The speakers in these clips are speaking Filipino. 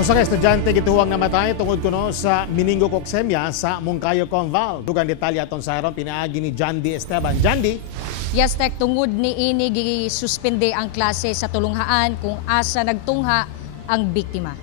Usa ka estudyante gituwang namatay tungod kuno sa meningococemia sa Moncayo Conval. Dugang detalye aton sa aron pinaagi ni Jandy Esteban. Jandy. Yes, Tek, tungod ni ini gisuspende ang klase sa tulunghaan kung asa nagtungha ang biktima.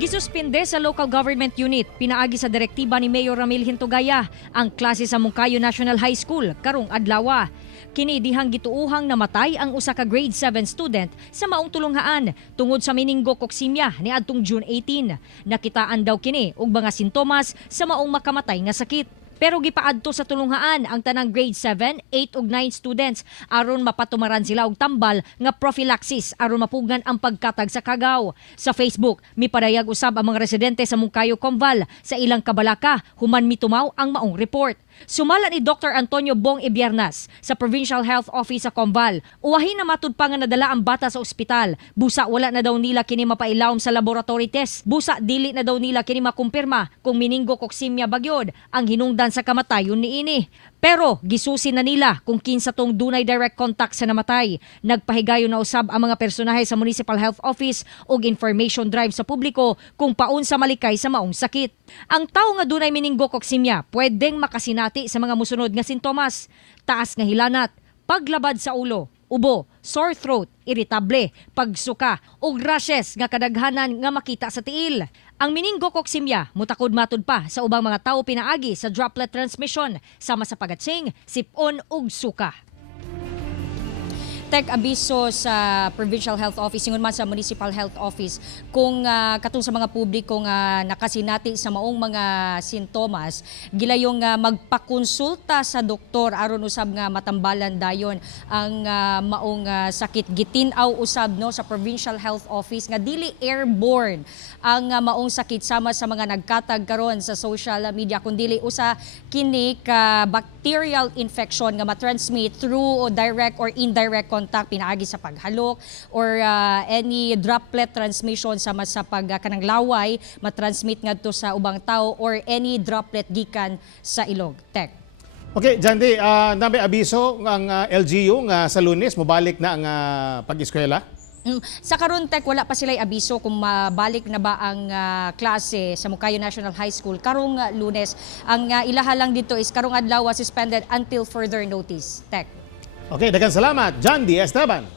Gisuspende sa local government unit, pinaagi sa direktiba ni Mayor Ramil Hintugaya ang klase sa Moncayo National High School karong adlaw. Kini dihang gituuhang namatay ang usa ka grade 7 student sa maong tulunghaan tungod sa meningococemia niadtong June 18. Nakitaan daw kini og mga sintomas sa maong makamatay nga sakit. Pero gipaadto sa tulunghaan ang tanang grade 7, 8 ug 9 students aron mapatumaran sila og tambal nga prophylaxis aron mapugnan ang pagkatag sa kagaw. Sa Facebook, mipadayag usab ang mga residente sa Moncayo Conval sa ilang kabalaka human mitumaw ang maong report. Sumala ni Dr. Antonio Bong Ibiernas sa Provincial Health Office sa Conval, uwahin na matud pa nga nadala ang bata sa ospital. Busa wala na daw nila kini mapailawom sa laboratory test. Busa dili na daw nila kini makumpirma kung meningococemia bagyod ang hinungdan sa kamatayon niini. Pero gisusi na nila kung kinsa tong dunay direct contact sa namatay. Nagpahigayon na usab ang mga personahe sa Municipal Health Office og information drive sa publiko kung paun sa malikay sa maong sakit. Ang tawo nga dunay meningococemia pwedeng makasinati sa mga musunod nga sintomas: taas nga hilanat, paglabad sa ulo, ubo, sore throat, irritable, pagsuka ug rashes nga kadaghanan nga makita sa tiil. Ang meningococemia mutakod matud pa sa ubang mga tawo pinaagi sa droplet transmission sama sa pagatsing, sipon ug suka. Tek, abiso sa Provincial Health Office, ingon man sa Municipal Health Office, kung katong sa mga publiko nga nakasinati sa maong mga sintomas, gilayong magpakonsulta sa doktor aron usab nga matambalan dayon ang maong sakit. Gitinaw usab no sa Provincial Health Office nga dili airborne ang maong sakit sama sa mga nagkatag karon sa social media, kundi usa kini ka bacterial infection nga matransmit through direct or indirect contact pinaagi sa paghalok or any droplet transmission sama sa kanang laway matransmit ngadto sa ubang tao or any droplet gikan sa ilog. Tek. Okay, Jandy, nabi abiso ang LGU nga sa Lunes mobalik na ang pag-eskwela? Sa karon, Tek, wala pa sila'y abiso kung mabalik na ba ang klase sa Moncayo National High School karong Lunes. Ang ilaha lang dito is karong adlaw suspended until further notice. Tek. Okay, daghang salamat, Jandy Esteban.